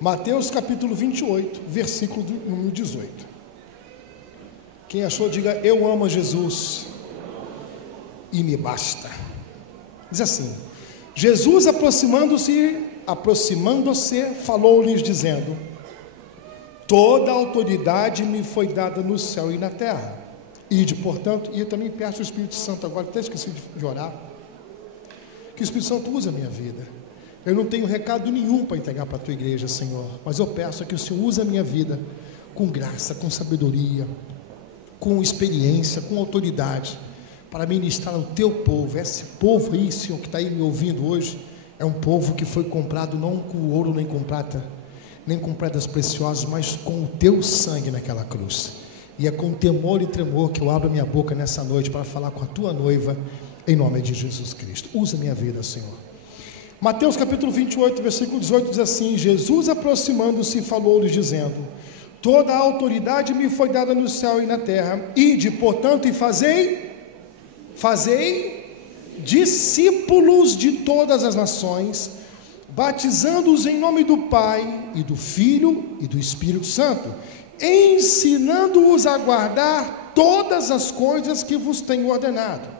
Mateus capítulo 28, versículo número 18. Quem achou, diga: eu amo a Jesus e me basta. Diz assim: Jesus aproximando-se, falou-lhes dizendo: toda a autoridade me foi dada no céu e na terra. Ide, portanto, e eu também peço ao Espírito Santo agora, até esqueci de orar, que o Espírito Santo use a minha vida. Eu não tenho recado nenhum para entregar para a tua igreja, Senhor, mas eu peço que o Senhor use a minha vida com graça, com sabedoria, com experiência, com autoridade, para ministrar ao teu povo. Esse povo aí, Senhor, que está aí me ouvindo hoje, é um povo que foi comprado não com ouro nem com prata, nem com pedras preciosas, mas com o teu sangue naquela cruz. E é com temor e tremor que eu abro a minha boca nessa noite para falar com a tua noiva, em nome de Jesus Cristo. Usa a minha vida, Senhor. Mateus capítulo 28, versículo 18 diz assim: Jesus aproximando-se falou-lhes dizendo: toda a autoridade me foi dada no céu e na terra. Ide, portanto, e fazei discípulos de todas as nações, batizando-os em nome do Pai e do Filho e do Espírito Santo, ensinando-os a guardar todas as coisas que vos tenho ordenado.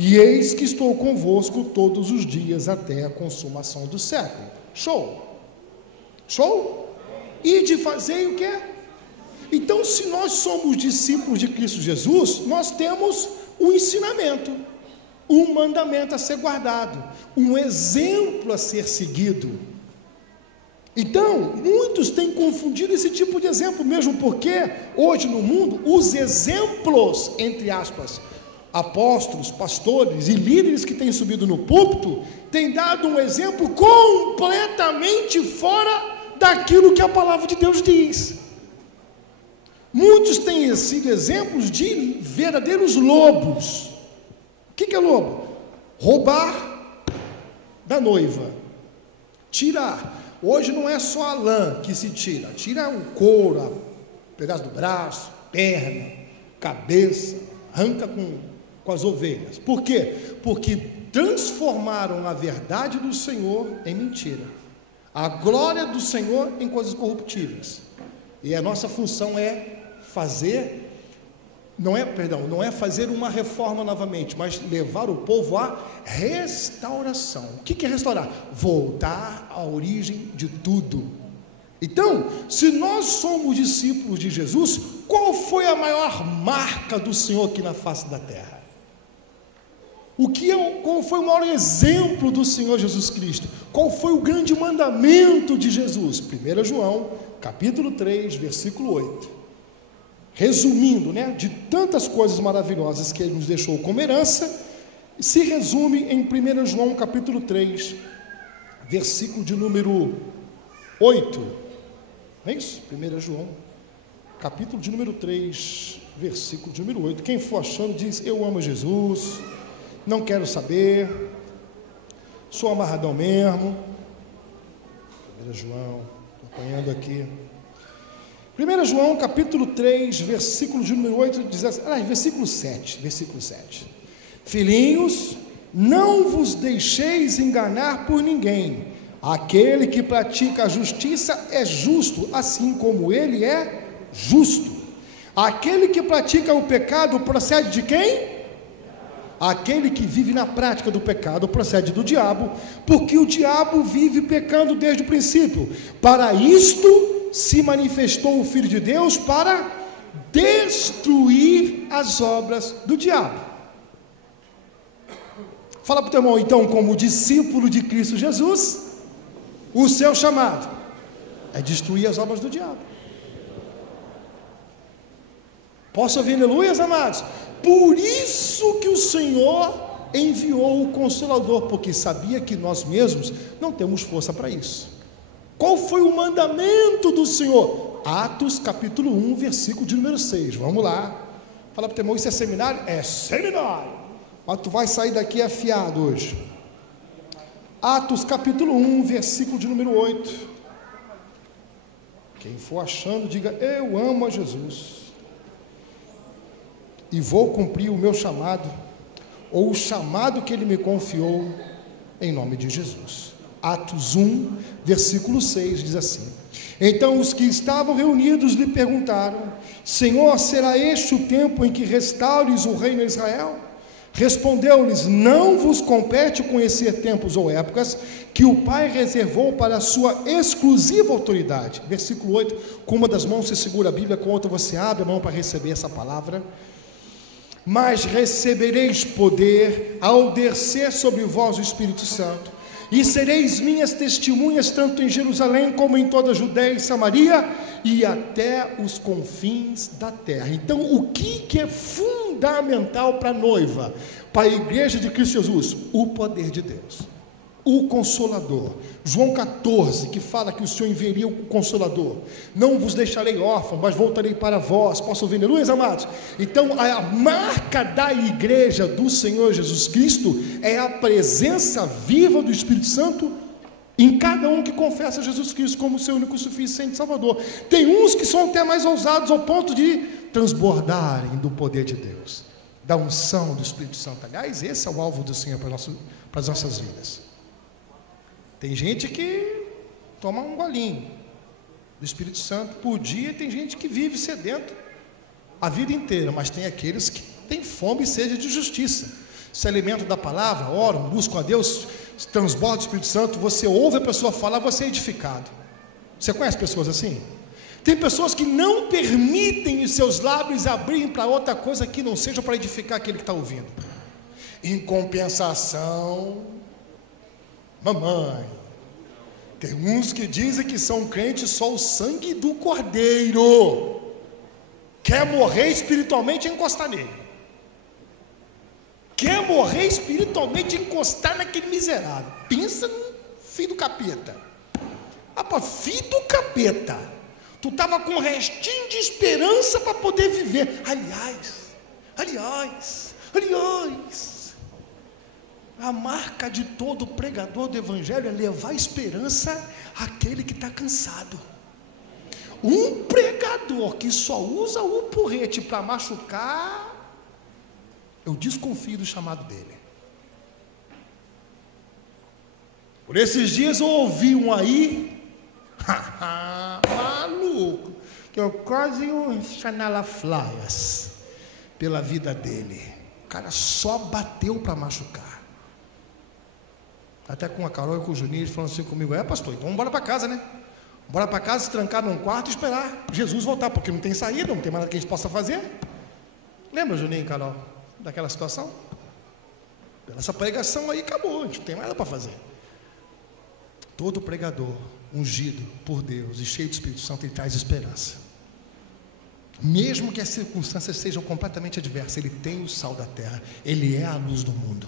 E eis que estou convosco todos os dias até a consumação do século. Show? Show? E de fazer o quê? Então, se nós somos discípulos de Cristo Jesus, nós temos um ensinamento, um mandamento a ser guardado, um exemplo a ser seguido. Então, muitos têm confundido esse tipo de exemplo, mesmo porque hoje no mundo, os exemplos, entre aspas, apóstolos, pastores e líderes que têm subido no púlpito, têm dado um exemplo completamente fora daquilo que a palavra de Deus diz. Muitos têm sido exemplos de verdadeiros lobos. O que é lobo? Roubar da noiva, tirar. Hoje não é só a lã que se tira, tira o couro, o pedaço do braço, perna, cabeça, arranca com as ovelhas. Por quê? Porque transformaram a verdade do Senhor em mentira, a glória do Senhor em coisas corruptíveis. E a nossa função é fazer, não é fazer uma reforma novamente, mas levar o povo à restauração. O que é restaurar? Voltar à origem de tudo. Então, se nós somos discípulos de Jesus, qual foi a maior marca do Senhor aqui na face da terra? Qual foi o maior exemplo do Senhor Jesus Cristo? Qual foi o grande mandamento de Jesus? 1 João, capítulo 3, versículo 8. Resumindo, de tantas coisas maravilhosas que Ele nos deixou como herança, se resume em 1 João, capítulo 3, versículo de número 8. Não é isso? 1 João, capítulo de número 3, versículo de número 8. Quem for achando diz: eu amo Jesus, não quero saber, sou amarradão mesmo. 1 João, estou apanhando aqui. 1 João capítulo 3, versículo de número 8, diz assim, versículo 7. Filhinhos, não vos deixeis enganar por ninguém. Aquele que pratica a justiça é justo, assim como ele é justo. Aquele que pratica o pecado procede de quem? Aquele que vive na prática do pecado procede do diabo, porque o diabo vive pecando desde o princípio. Para isto se manifestou o Filho de Deus, para destruir as obras do diabo. Fala para o teu irmão, então, como discípulo de Cristo Jesus, o seu chamado é destruir as obras do diabo. Posso ouvir aleluias, amados? Por isso que o Senhor enviou o Consolador, porque sabia que nós mesmos não temos força para isso. Qual foi o mandamento do Senhor? Atos capítulo 1, versículo de número 6. Vamos lá. Fala para o teu irmão, isso é seminário? É seminário. Mas tu vai sair daqui afiado hoje. Atos capítulo 1, versículo de número 8. Quem for achando, diga: eu amo a Jesus e vou cumprir o meu chamado, ou o chamado que Ele me confiou, em nome de Jesus. Atos 1, versículo 6, diz assim: então os que estavam reunidos lhe perguntaram: Senhor, será este o tempo em que restaures o reino a Israel? Respondeu-lhes: não vos compete conhecer tempos ou épocas que o Pai reservou para a sua exclusiva autoridade. Versículo 8, com uma das mãos você segura a Bíblia, com a outra você abre a mão para receber essa palavra. Mas recebereis poder ao descer sobre vós o Espírito Santo, e sereis minhas testemunhas tanto em Jerusalém como em toda a Judéia e Samaria e até os confins da terra. Então, o que é fundamental para a noiva, para a igreja de Cristo Jesus? O poder de Deus, o Consolador. João 14, que fala que o Senhor enviaria o Consolador: não vos deixarei órfãos, mas voltarei para vós. Posso ouvir aleluia, amados? Então, a marca da igreja do Senhor Jesus Cristo é a presença viva do Espírito Santo em cada um que confessa Jesus Cristo como seu único suficiente Salvador. Tem uns que são até mais ousados ao ponto de transbordarem do poder de Deus, da unção do Espírito Santo. Aliás, esse é o alvo do Senhor para as nossas vidas. Tem gente que toma um golinho do Espírito Santo por dia, e tem gente que vive sedento a vida inteira, mas tem aqueles que têm fome e sede de justiça, se alimentam da palavra, oram, buscam a Deus, transborda o Espírito Santo. Você ouve a pessoa falar, você é edificado. Você conhece pessoas assim? Tem pessoas que não permitem os seus lábios abrirem para outra coisa que não seja para edificar aquele que está ouvindo. Em compensação, mamãe, tem uns que dizem que são crentes só o sangue do Cordeiro, quer morrer espiritualmente e encostar nele, quer morrer espiritualmente e encostar naquele miserável. Pensa no filho do capeta. Filho do capeta, tu estava com um restinho de esperança para poder viver. Aliás, a marca de todo pregador do Evangelho é levar esperança àquele que está cansado. Um pregador que só usa o porrete para machucar, eu desconfio do chamado dele. Por esses dias eu ouvi um aí, maluco, que eu quase um chanalaflaias pela vida dele. O cara só bateu para machucar. Até com a Carol e com o Juninho falando assim comigo: pastor, então vamos embora para casa, né? Bora para casa, se trancar num quarto e esperar Jesus voltar, porque não tem saída, não tem mais nada que a gente possa fazer. Lembra, Juninho e Carol, daquela situação? Essa pregação aí acabou, a gente não tem mais nada para fazer. Todo pregador ungido por Deus e cheio do Espírito Santo, ele traz esperança. Mesmo que as circunstâncias sejam completamente adversas, ele tem o sal da terra, ele é a luz do mundo.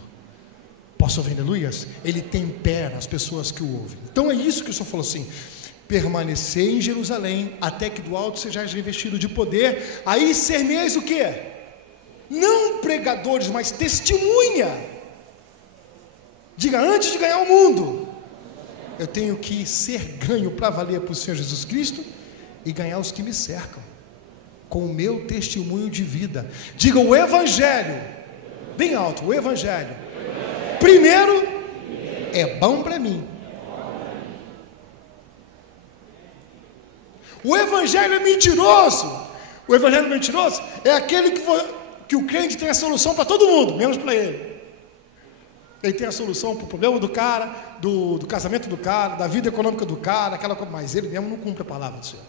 Posso ouvir aleluias? Ele tempera as pessoas que o ouvem. Então é isso que o Senhor falou assim: permanecer em Jerusalém, até que do alto sejais revestido de poder. Aí ser-me-eis o quê? Não pregadores, mas testemunha. Diga: antes de ganhar o mundo, eu tenho que ser ganho para valer para o Senhor Jesus Cristo e ganhar os que me cercam, com o meu testemunho de vida. Diga: o Evangelho, bem alto, o Evangelho, primeiro, é bom para mim. O Evangelho é mentiroso. O Evangelho mentiroso é aquele que o crente tem a solução para todo mundo, menos para ele. Ele tem a solução para o problema do cara, do casamento do cara, da vida econômica do cara, aquela coisa, mas ele mesmo não cumpre a palavra do Senhor.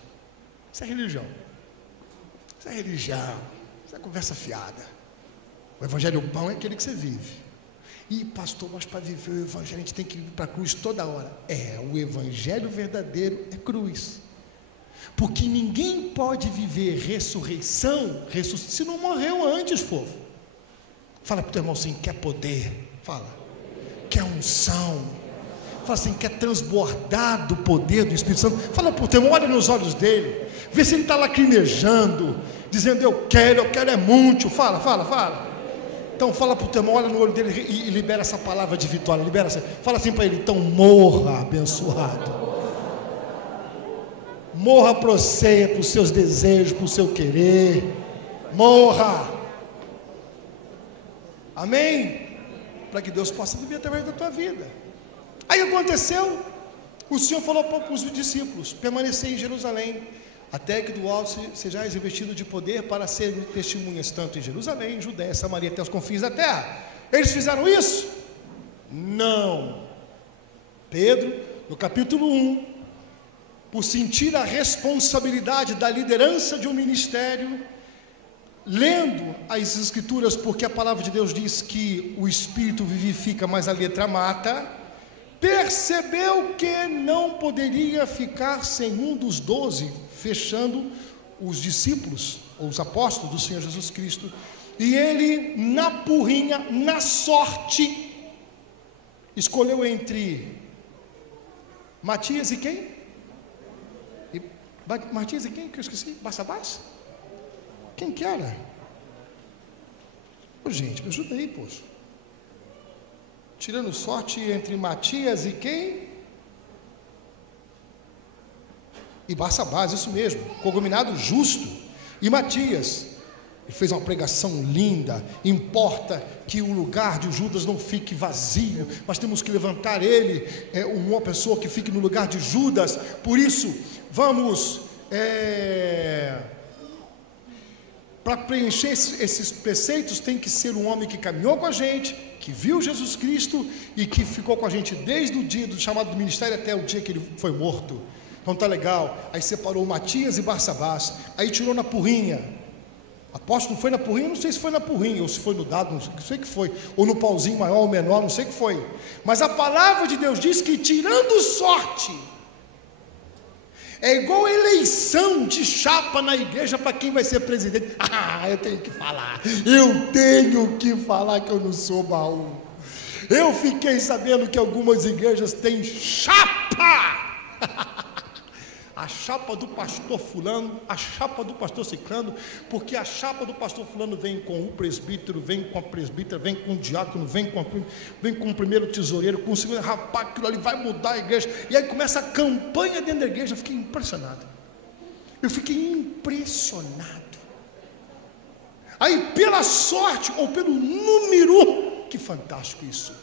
Isso é religião. Isso é religião. Isso é conversa fiada. O Evangelho bom é aquele que você vive. E pastor, mas para viver o Evangelho a gente tem que ir para a cruz toda hora. O Evangelho verdadeiro é cruz. Porque ninguém pode viver ressurreição se não morreu antes, fofo. Fala para o teu irmão assim: quer poder? Fala. Quer unção? Fala assim: quer transbordar do poder do Espírito Santo? Fala para o teu irmão, olha nos olhos dele, vê se ele está lacrimejando, dizendo: eu quero é muito. Fala. Então fala para o teu irmão, olha no olho dele e libera essa palavra de vitória. Fala assim para ele: então morra abençoado. Morra para você, para os seus desejos, para o seu querer. Morra. Amém? Para que Deus possa viver através da tua vida. Aí aconteceu, o Senhor falou para os discípulos: permanecer em Jerusalém, até que do alto sejais revestidos de poder para serem testemunhas, tanto em Jerusalém, Judéia, Samaria, até os confins da terra. Eles fizeram isso? Não. Pedro, no capítulo 1, por sentir a responsabilidade da liderança de um ministério, lendo as Escrituras, porque a palavra de Deus diz que o Espírito vivifica, mas a letra mata, percebeu que não poderia ficar sem um dos 12, fechando os discípulos, ou os apóstolos do Senhor Jesus Cristo, e ele, na porrinha, na sorte, escolheu entre Matias e quem? Matias e quem que eu esqueci? Barsabás? Quem que era? Ô, gente, me ajuda aí, poxa. Tirando sorte entre Matias e quem? E Barsabás, isso mesmo, cognominado Justo. E Matias, ele fez uma pregação linda. Importa que o lugar de Judas não fique vazio, mas temos que levantar ele, uma pessoa que fique no lugar de Judas. Por isso, vamos, para preencher esses preceitos, tem que ser um homem que caminhou com a gente, que viu Jesus Cristo e que ficou com a gente desde o dia do chamado do ministério até o dia que ele foi morto. Então tá legal. Aí separou Matias e Barsabás, aí tirou na porrinha. Apóstolo foi na porrinha, não sei se foi na porrinha, ou se foi no dado, não sei que foi, ou no pauzinho maior ou menor, não sei que foi. Mas a palavra de Deus diz que tirando sorte, é igual a eleição de chapa na igreja para quem vai ser presidente. Eu tenho que falar que eu não sou mau. Eu fiquei sabendo que algumas igrejas têm chapa. A chapa do pastor fulano, a chapa do pastor ciclano, porque a chapa do pastor fulano vem com o presbítero, vem com a presbítera, vem com o diácono, vem com o primeiro tesoureiro, com o segundo, rapaz, aquilo ali vai mudar a igreja. E aí começa a campanha dentro da igreja. Eu fiquei impressionado. Aí pela sorte, ou pelo número, que fantástico isso,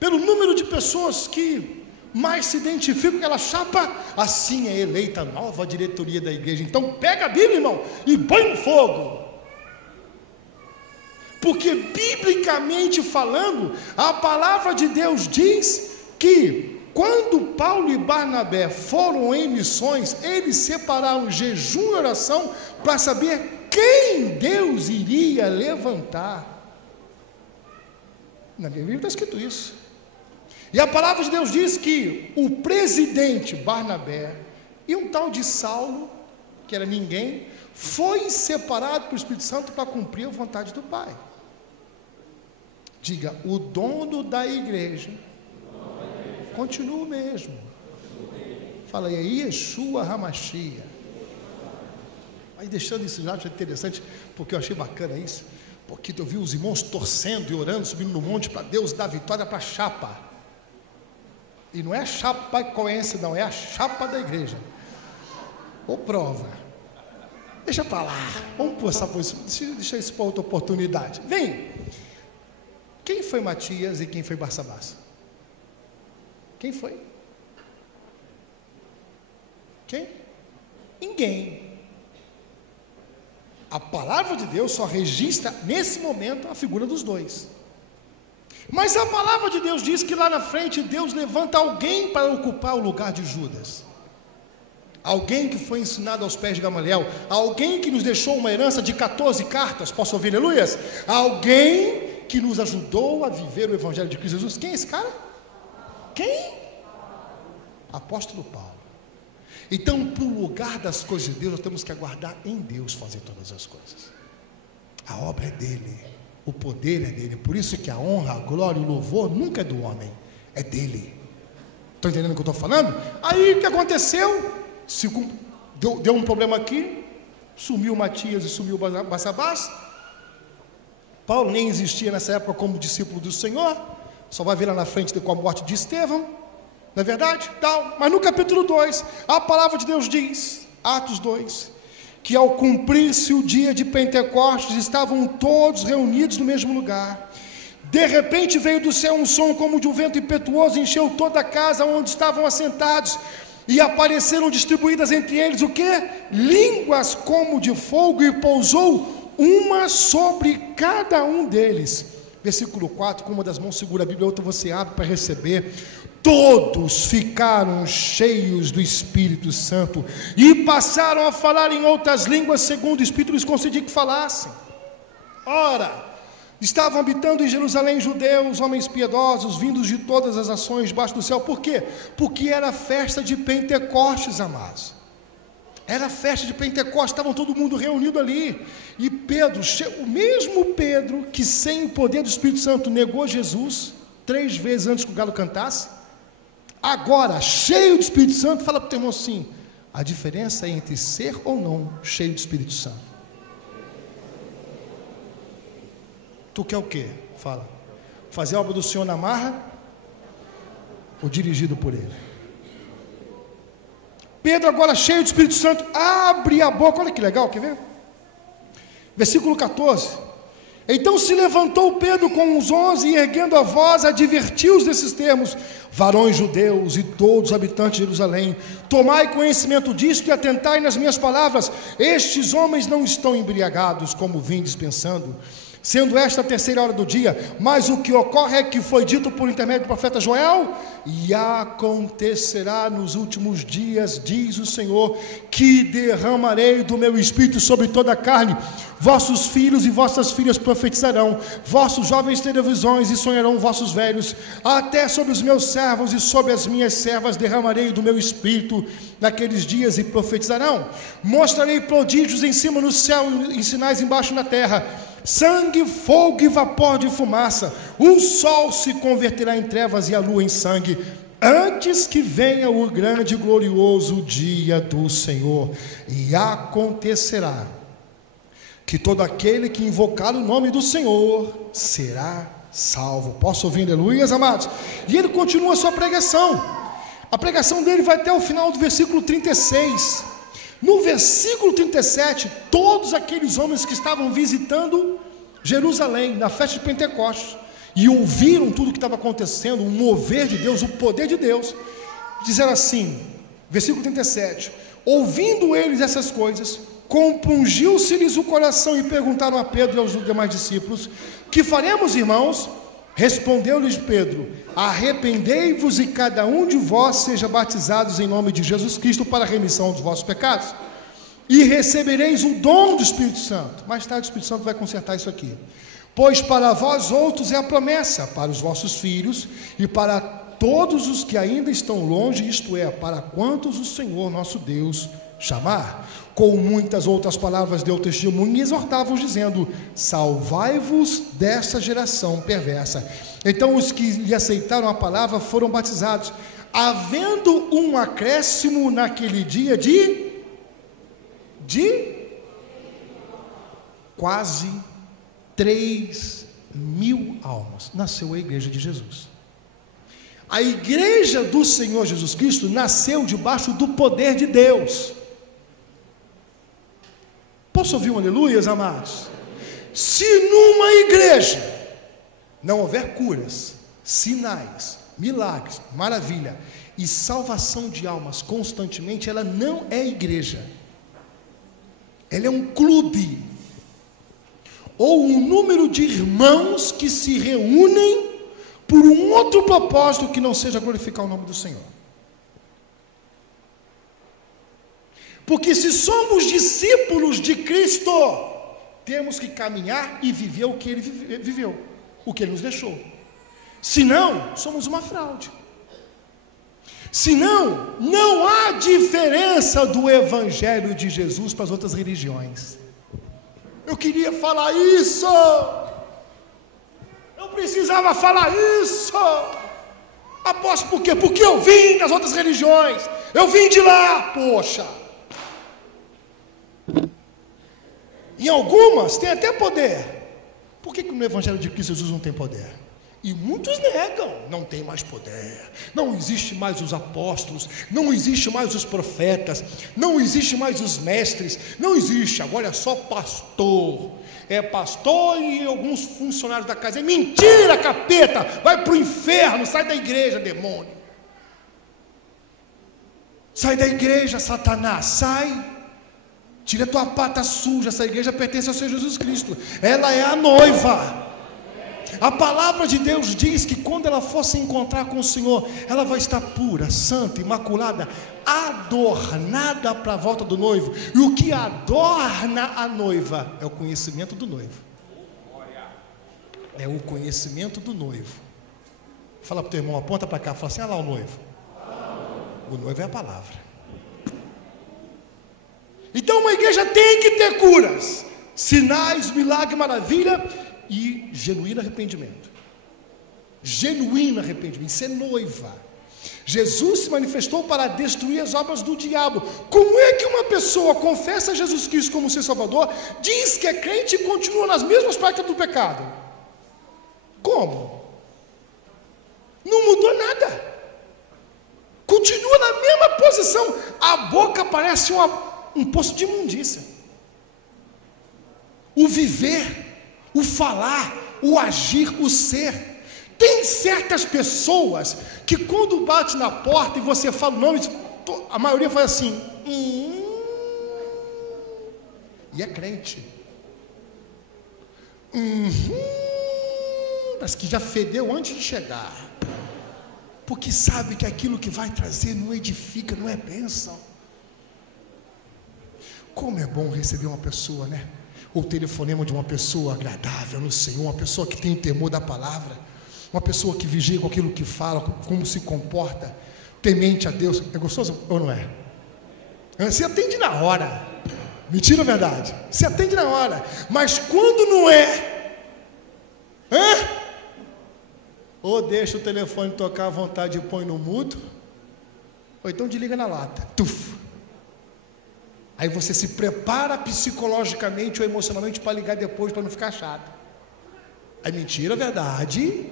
pelo número de pessoas que mais se identificam com aquela chapa, assim é eleita a nova diretoria da igreja. Então pega a Bíblia, irmão, e põe no fogo, porque biblicamente falando, a palavra de Deus diz que quando Paulo e Barnabé foram em missões, eles separaram jejum e oração para saber quem Deus iria levantar. Na minha Bíblia está escrito isso. E a palavra de Deus diz que o presidente Barnabé e um tal de Saulo, que era ninguém, foi separado pelo Espírito Santo para cumprir a vontade do Pai. Diga: o dono da igreja continua o mesmo. Fala aí, Yeshua Hamashia. Aí deixando isso já, é interessante, porque eu achei bacana isso, porque eu vi os irmãos torcendo e orando, subindo no monte para Deus dar vitória para a chapa. E não é a chapa coense, não, é a chapa da igreja. Ou prova. Deixa para lá. Vamos passar por isso. Deixa isso para outra oportunidade. Vem. Quem foi Matias e quem foi Barsabás? Quem foi? Quem? Ninguém. A palavra de Deus só registra nesse momento a figura dos dois. Mas a palavra de Deus diz que lá na frente Deus levanta alguém para ocupar o lugar de Judas. Alguém que foi ensinado aos pés de Gamaliel. Alguém que nos deixou uma herança de 14 cartas. Posso ouvir aleluias? Alguém que nos ajudou a viver o Evangelho de Cristo Jesus. Quem é esse cara? Quem? Apóstolo Paulo. Então, para o lugar das coisas de Deus, nós temos que aguardar em Deus fazer todas as coisas. A obra é dele, o poder é dele. Por isso que a honra, a glória e o louvor nunca é do homem, é dele. Estão entendendo o que eu estou falando? Aí o que aconteceu? Deu um problema aqui, sumiu Matias e sumiu Barsabás. Paulo nem existia nessa época como discípulo do Senhor, só vai ver lá na frente com a morte de Estevão. Não é verdade? Tal. Mas no capítulo 2, a palavra de Deus diz, Atos 2, que ao cumprir-se o dia de Pentecostes, estavam todos reunidos no mesmo lugar. De repente veio do céu um som como de um vento impetuoso, encheu toda a casa onde estavam assentados, e apareceram distribuídas entre eles o quê? Línguas como de fogo, e pousou uma sobre cada um deles. Versículo 4, com uma das mãos segura a Bíblia, a outra você abre para receber. Todos ficaram cheios do Espírito Santo e passaram a falar em outras línguas, segundo o Espírito lhes concedia que falassem. Ora, estavam habitando em Jerusalém judeus, homens piedosos, vindos de todas as nações debaixo do céu. Por quê? Porque era a festa de Pentecostes, amados. Era a festa de Pentecostes, estavam todo mundo reunido ali. E Pedro, o mesmo Pedro que sem o poder do Espírito Santo negou Jesus 3 vezes antes que o galo cantasse, agora, cheio do Espírito Santo, fala para o teu irmão assim: a diferença é entre ser ou não cheio do Espírito Santo. Tu quer o quê? Fala. Fazer a obra do Senhor na marra ou dirigido por Ele? Pedro, agora cheio do Espírito Santo, abre a boca. Olha que legal, quer ver? Versículo 14. Então se levantou Pedro com os 11 e erguendo a voz advertiu-os desses termos: varões judeus e todos os habitantes de Jerusalém, tomai conhecimento disto e atentai nas minhas palavras. Estes homens não estão embriagados como vindes pensando, sendo esta a 3ª hora do dia, mas o que ocorre é que foi dito por intermédio do profeta Joel: e acontecerá nos últimos dias, diz o Senhor, que derramarei do meu Espírito sobre toda a carne. Vossos filhos e vossas filhas profetizarão, vossos jovens terão visões e sonharão vossos velhos, até sobre os meus servos e sobre as minhas servas derramarei do meu Espírito naqueles dias e profetizarão. Mostrarei prodígios em cima no céu e sinais embaixo na terra: sangue, fogo e vapor de fumaça. O sol se converterá em trevas e a lua em sangue, antes que venha o grande e glorioso dia do Senhor. E acontecerá que todo aquele que invocar o nome do Senhor será salvo. Posso ouvir aleluias, amados? E ele continua a sua pregação. A pregação dele vai até o final do versículo 36. No versículo 37, todos aqueles homens que estavam visitando Jerusalém na festa de Pentecostes e ouviram tudo o que estava acontecendo, o mover de Deus, o poder de Deus, disseram assim, versículo 37, ouvindo eles essas coisas, compungiu-se-lhes o coração e perguntaram a Pedro e aos demais discípulos: que faremos, irmãos? Respondeu-lhes Pedro: arrependei-vos e cada um de vós seja batizados em nome de Jesus Cristo para a remissão dos vossos pecados, e recebereis o dom do Espírito Santo. Mais tarde o Espírito Santo vai consertar isso aqui. Pois para vós outros é a promessa, para os vossos filhos e para todos os que ainda estão longe, isto é, para quantos o Senhor nosso Deus chamar. Com muitas outras palavras deu testemunho e exortava-os dizendo: salvai-vos dessa geração perversa. Então os que lhe aceitaram a palavra foram batizados, havendo um acréscimo naquele dia de quase 3.000 almas. Nasceu a igreja de Jesus. A igreja do Senhor Jesus Cristo nasceu debaixo do poder de Deus. Posso ouvir um aleluias, amados? Se numa igreja não houver curas, sinais, milagres, maravilha e salvação de almas constantemente, ela não é igreja. Ela é um clube, ou um número de irmãos que se reúnem por um outro propósito que não seja glorificar o nome do Senhor. Porque se somos discípulos de Cristo, temos que caminhar e viver o que Ele viveu, o que Ele nos deixou. Senão, somos uma fraude. Senão, não há diferença do Evangelho de Jesus para as outras religiões. Eu queria falar isso. Eu precisava falar isso. Aposto por quê? Porque eu vim das outras religiões. Eu vim de lá, poxa. Em algumas tem até poder. Por que no Evangelho de Cristo Jesus não tem poder? E muitos negam, não tem mais poder, não existe mais os apóstolos, não existe mais os profetas, não existe mais os mestres, não existe, agora é só pastor. É pastor e alguns funcionários da casa. É mentira, capeta, vai para o inferno, sai da igreja, demônio. Sai da igreja, Satanás, sai. Tira a tua pata suja, essa igreja pertence ao Senhor Jesus Cristo, ela é a noiva. A palavra de Deus diz que quando ela for se encontrar com o Senhor, ela vai estar pura, santa, imaculada, adornada para a volta do noivo. E o que adorna a noiva é o conhecimento do noivo. É o conhecimento do noivo. Fala para o teu irmão, aponta para cá, fala assim: olha lá o noivo. O noivo é a palavra. Então uma igreja tem que ter curas, sinais, milagre, maravilha e genuíno arrependimento. Genuíno arrependimento, isso é noiva. Jesus se manifestou para destruir as obras do diabo. Como é que uma pessoa confessa Jesus Cristo como seu Salvador, diz que é crente e continua nas mesmas práticas do pecado? Como? Não mudou nada, continua na mesma posição. A boca parece um poço de imundícia. O viver, o falar, o agir, o ser. Tem certas pessoas que quando bate na porta e você fala o nome, a maioria faz assim, e é crente. Parece que já fedeu antes de chegar, porque sabe que aquilo que vai trazer não edifica, não é bênção. Como é bom receber uma pessoa, né? O telefonema de uma pessoa agradável no Senhor, uma pessoa que tem o temor da palavra, uma pessoa que vigia com aquilo que fala, como se comporta, temente a Deus. É gostoso ou não é? Você atende na hora. Mentira ou verdade? Você atende na hora. Mas quando não é, ou deixa o telefone tocar à vontade e põe no mudo, ou então desliga na lata. Tuf. Aí você se prepara psicologicamente ou emocionalmente para ligar depois, para não ficar chato. É mentira ou verdade?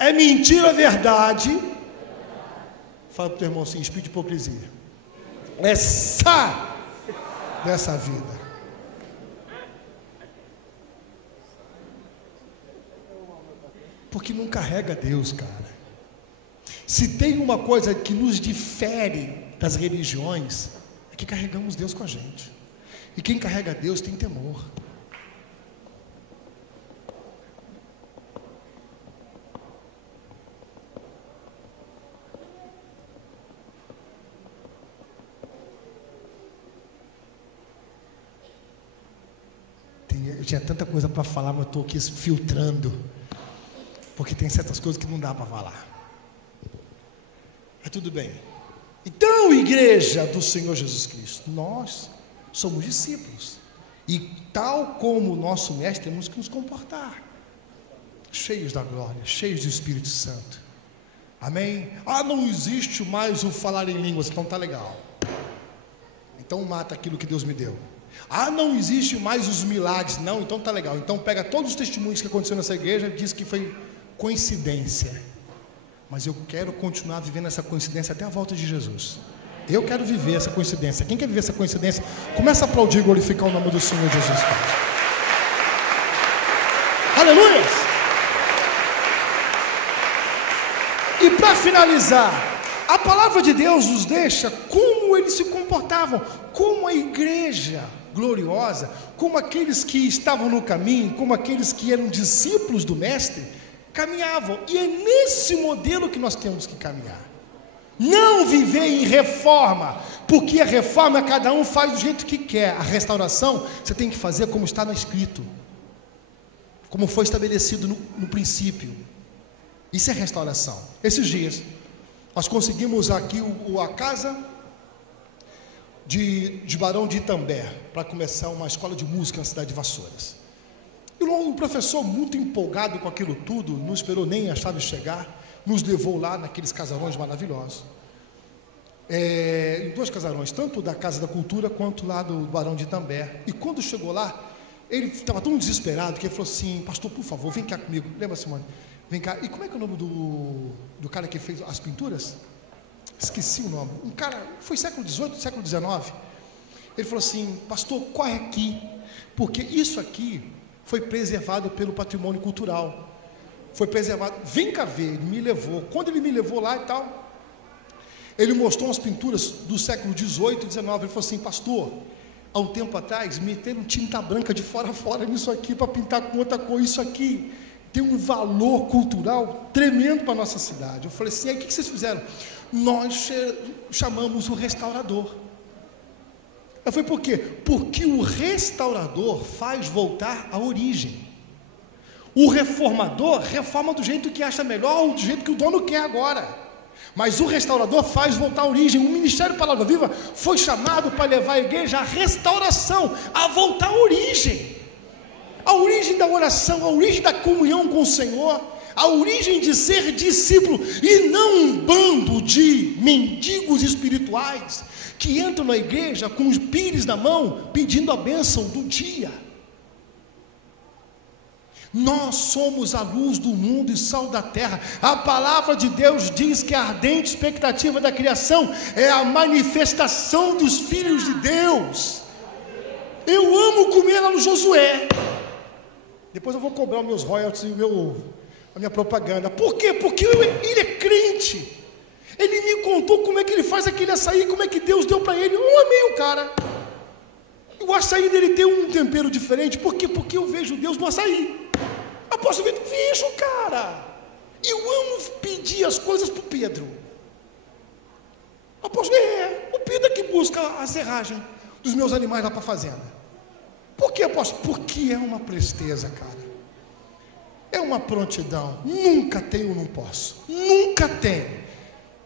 É mentira ou verdade? Fala para o teu irmão assim: espírito de hipocrisia. Essa dessa vida. Porque não carrega Deus, cara. Se tem uma coisa que nos difere das religiões, é que carregamos Deus com a gente. E quem carrega Deus tem temor. Eu tinha tanta coisa para falar, mas eu estou aqui filtrando, porque tem certas coisas que não dá para falar. Mas tudo bem. Então, igreja do Senhor Jesus Cristo, nós somos discípulos, e tal como o nosso mestre, temos que nos comportar cheios da glória, cheios do Espírito Santo. Amém? Não existe mais o falar em línguas. Então tá legal, então mata aquilo que Deus me deu. Não existe mais os milagres. Não, então tá legal. Então pega todos os testemunhos que aconteceram nessa igreja e diz que foi coincidência. Mas eu quero continuar vivendo essa coincidência até a volta de Jesus. Eu quero viver essa coincidência. Quem quer viver essa coincidência, começa a aplaudir e glorificar o nome do Senhor Jesus Cristo. Aleluia! E para finalizar, a palavra de Deus nos deixa como eles se comportavam, como a igreja gloriosa, como aqueles que estavam no caminho, como aqueles que eram discípulos do mestre, caminhavam. E é nesse modelo que nós temos que caminhar. Não viver em reforma, porque a reforma cada um faz do jeito que quer. A restauração você tem que fazer como está no escrito, como foi estabelecido no princípio. Isso é restauração. Esses dias nós conseguimos aqui a casa de Barão de Itambé, para começar uma escola de música na cidade de Vassouras. E o professor, muito empolgado com aquilo tudo, não esperou nem a chave chegar, nos levou lá naqueles casarões maravilhosos, em dois casarões, tanto da Casa da Cultura quanto lá do Barão de Itambé. E quando chegou lá, Ele estava tão desesperado que ele falou assim: pastor, por favor, vem cá comigo. Lembra, Simone? Vem cá. E como é que é o nome do cara que fez as pinturas? Esqueci o nome. Um cara, foi século XVIII, século XIX. Ele falou assim: pastor, corre aqui, porque isso aqui foi preservado pelo patrimônio cultural. Foi preservado. Vem cá ver. Ele me levou. Quando ele me levou lá e tal, ele mostrou umas pinturas do século XVIII e XIX. Ele falou assim: pastor, há um tempo atrás meteram tinta branca de fora a fora nisso aqui para pintar com outra cor. Isso aqui tem um valor cultural tremendo para a nossa cidade. Eu falei assim: aí o que vocês fizeram? Nós chamamos o restaurador. Eu falei: por quê? Porque o restaurador faz voltar à origem. O reformador reforma do jeito que acha melhor, ou do jeito que o dono quer agora. Mas o restaurador faz voltar à origem. O Ministério Palavra Viva foi chamado para levar a igreja à restauração, a voltar à origem. A origem da oração, a origem da comunhão com o Senhor, a origem de ser discípulo, e não um bando de mendigos espirituais que entram na igreja com os pires na mão, pedindo a bênção do dia. Nós somos a luz do mundo e sal da terra. A palavra de Deus diz que a ardente expectativa da criação é a manifestação dos filhos de Deus. Eu amo comer lá no Josué. Depois eu vou cobrar os meus royalties e a minha propaganda. Por quê? Porque ele é crente. Ele me contou como é que ele faz aquele açaí, como é que Deus deu para ele. Eu amei o cara. O açaí dele tem um tempero diferente. Por quê? Porque eu vejo Deus no açaí. Apóstolo Vitor, vejo, cara. Eu amo pedir as coisas para o Pedro. Apóstolo, o Pedro é que busca a serragem dos meus animais lá para a fazenda. Por quê, apóstolo? Porque é uma presteza, cara. É uma prontidão. Nunca tenho, não posso. Nunca tem.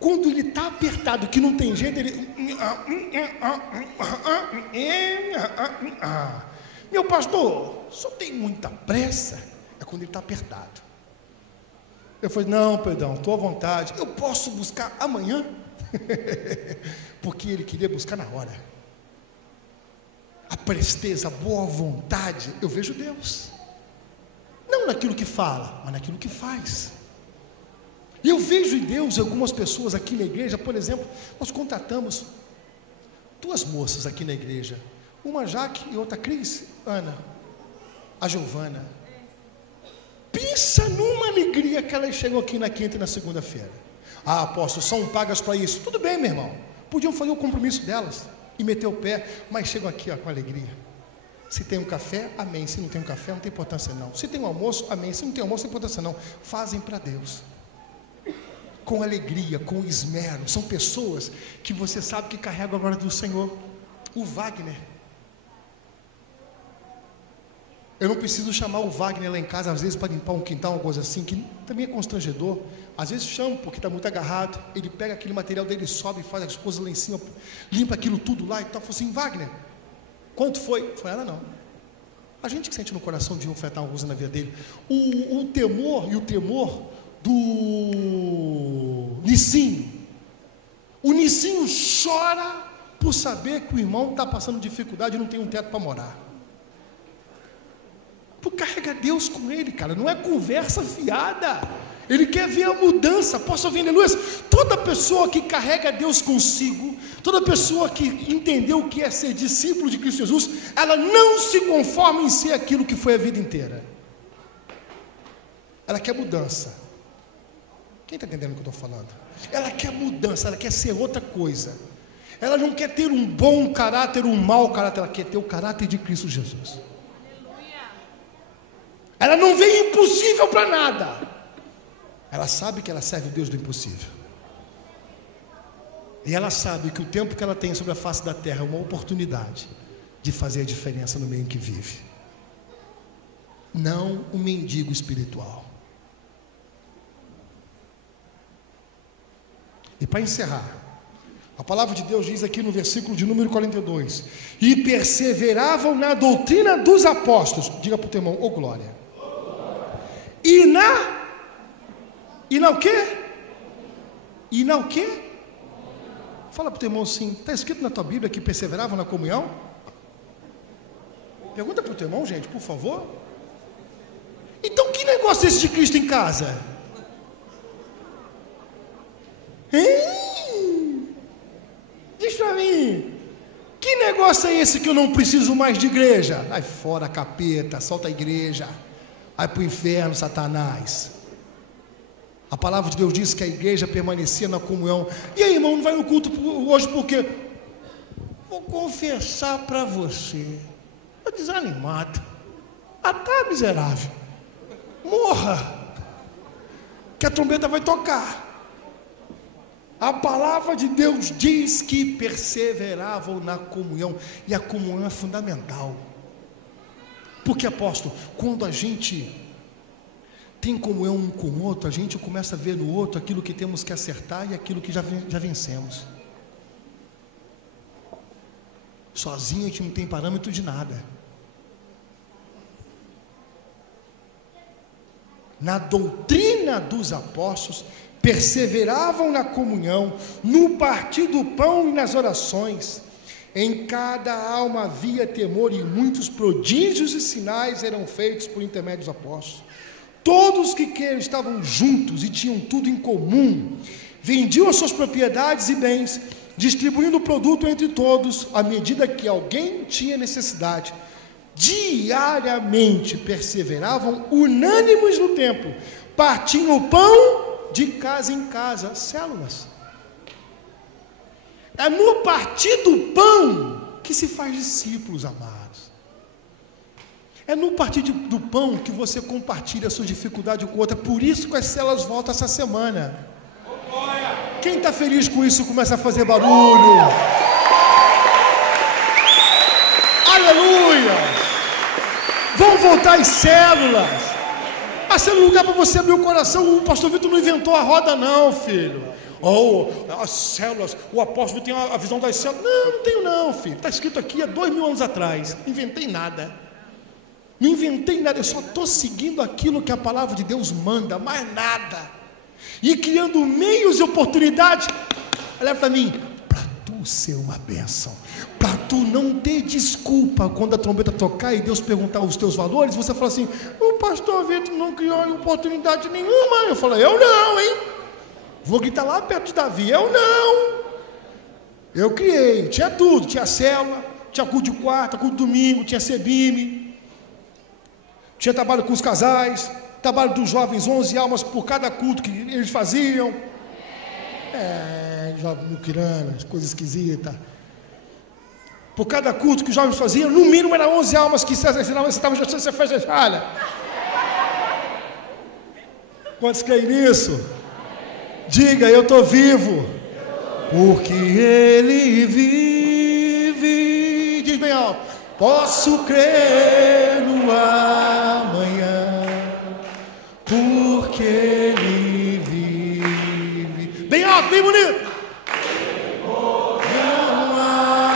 Quando ele está apertado, que não tem jeito, ele... Meu pastor, só tem muita pressa. É quando ele está apertado. Eu falei: não, perdão, estou à vontade. Eu posso buscar amanhã? Porque ele queria buscar na hora. A presteza, a boa vontade. Eu vejo Deus. Não naquilo que fala, mas naquilo que faz. E eu vejo em Deus algumas pessoas aqui na igreja. Por exemplo, nós contratamos 2 moças aqui na igreja. Uma Jaque e outra Cris, Ana, a Giovana. Pensa numa alegria que elas chegam aqui na quinta e na segunda-feira. Ah, apóstolo, são pagas para isso. Tudo bem, meu irmão. Podiam fazer o compromisso delas e meter o pé, mas chegam aqui com alegria. Se tem um café, amém. Se não tem um café, não tem importância não. Se tem um almoço, amém. Se não tem almoço, não tem importância não. Fazem para Deus. Com alegria, com esmero. São pessoas que você sabe que carregam a glória do Senhor. O Wagner. Eu não preciso chamar o Wagner lá em casa, às vezes, para limpar um quintal, uma coisa assim, que também é constrangedor. Às vezes chamo, porque está muito agarrado. Ele pega aquele material dele, sobe e faz as coisas lá em cima, limpa aquilo tudo lá e tal. Fala assim: Wagner, quanto foi? Foi ela não. A gente que sente no coração de ofertar uma coisa na vida dele. O temor do Nicinho. O Nicinho chora por saber que o irmão está passando dificuldade e não tem um teto para morar. Por carregar Deus com ele, cara. Não é conversa fiada. Ele quer ver a mudança. Posso ouvir, aleluia? Toda pessoa que carrega Deus consigo, toda pessoa que entendeu o que é ser discípulo de Cristo Jesus, ela não se conforma em ser aquilo que foi a vida inteira. Ela quer mudança. Quem está entendendo o que eu estou falando? Ela quer mudança, ela quer ser outra coisa. Ela não quer ter um bom caráter, um mau caráter, ela quer ter o caráter de Cristo Jesus. Ela não vê impossível para nada. Ela sabe que ela serve o Deus do impossível. E ela sabe que o tempo que ela tem sobre a face da terra é uma oportunidade de fazer a diferença no meio em que vive. Não um mendigo espiritual. E para encerrar, a palavra de Deus diz aqui no versículo de número 42: e perseveravam na doutrina dos apóstolos. Diga para o teu irmão: ô glória. E na o quê? E na o quê? Fala para o teu irmão assim: está escrito na tua Bíblia que perseveravam na comunhão? Pergunta para o teu irmão, gente, por favor. Então, que negócio é esse de Cristo em casa? Hein? Diz para mim. Que negócio é esse que eu não preciso mais de igreja? Vai fora, capeta, solta a igreja. Vai para o inferno, Satanás. A palavra de Deus diz que a igreja permanecia na comunhão. E aí, irmão, não vai no culto hoje por quê? Vou confessar para você. Estou desanimado. Tá miserável. Morra. Que a trombeta vai tocar. A palavra de Deus diz que perseveravam na comunhão. E a comunhão é fundamental. Porque, apóstolo, quando a gente tem comunhão um com o outro, a gente começa a ver no outro aquilo que temos que acertar e aquilo que já vencemos. Sozinho a gente não tem parâmetro de nada. Na doutrina dos apóstolos, perseveravam na comunhão, no partir do pão e nas orações. Em cada alma havia temor e muitos prodígios e sinais eram feitos por intermédio dos apóstolos. Todos que creram estavam juntos e tinham tudo em comum. Vendiam as suas propriedades e bens, distribuindo o produto entre todos, à medida que alguém tinha necessidade. Diariamente perseveravam unânimes no templo, partindo o pão de casa em casa, células. É no partir do pão que se faz discípulos, amados. É no partir do pão que você compartilha a sua dificuldade com outra. Por isso que as células voltam essa semana. Quem está feliz com isso começa a fazer barulho. Aleluia! Vão voltar as células. Mas é um lugar para você abrir o coração. O pastor Vitor não inventou a roda não, filho. As células, o apóstolo tem a visão das células. Não tenho não, filho. Está escrito aqui há 2000 anos atrás. Não inventei nada. Não inventei nada, eu só estou seguindo aquilo que a palavra de Deus manda, mais nada. E criando meios e oportunidades. Olha para mim, para tu ser uma bênção, para tu não ter desculpa quando a trombeta tocar e Deus perguntar os teus valores, você fala assim: o pastor Vitor não criou oportunidade nenhuma. Eu falo: eu não, hein? Vou gritar lá perto de Davi: eu não. Eu criei, tinha tudo, tinha célula, tinha culto de quarta, culto de domingo, tinha CEBIME, tinha trabalho com os casais, trabalho dos jovens, 11 almas por cada culto que eles faziam. Jovem muquirana, coisa esquisita. Por cada culto que os jovens faziam, no mínimo era 11 almas que César ensinava, você estava gostando, você faz falha. Quantos creem nisso? Diga: eu estou vivo, porque Ele vive. Diz bem alto: posso crer no amanhã, porque Ele vive. Bem alto, bem bonito. Não há,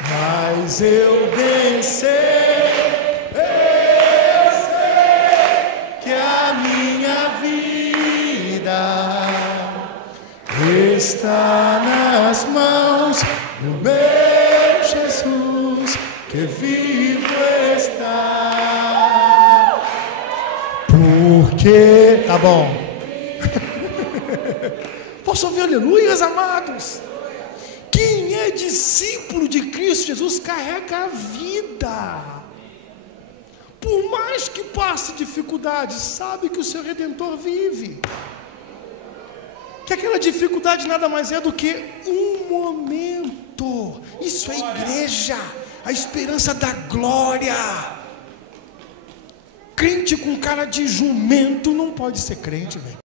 mas eu bem sei, que a minha vida está nas mãos do meu Jesus, que vivo está. Porque, tá bom. Posso ouvir aleluias, amados? Quem é discípulo de Cristo Jesus carrega a vida. Por mais que passe dificuldade, sabe que o seu Redentor vive. Que aquela dificuldade nada mais é do que um momento. Isso é igreja, a esperança da glória. Crente com cara de jumento não pode ser crente, velho.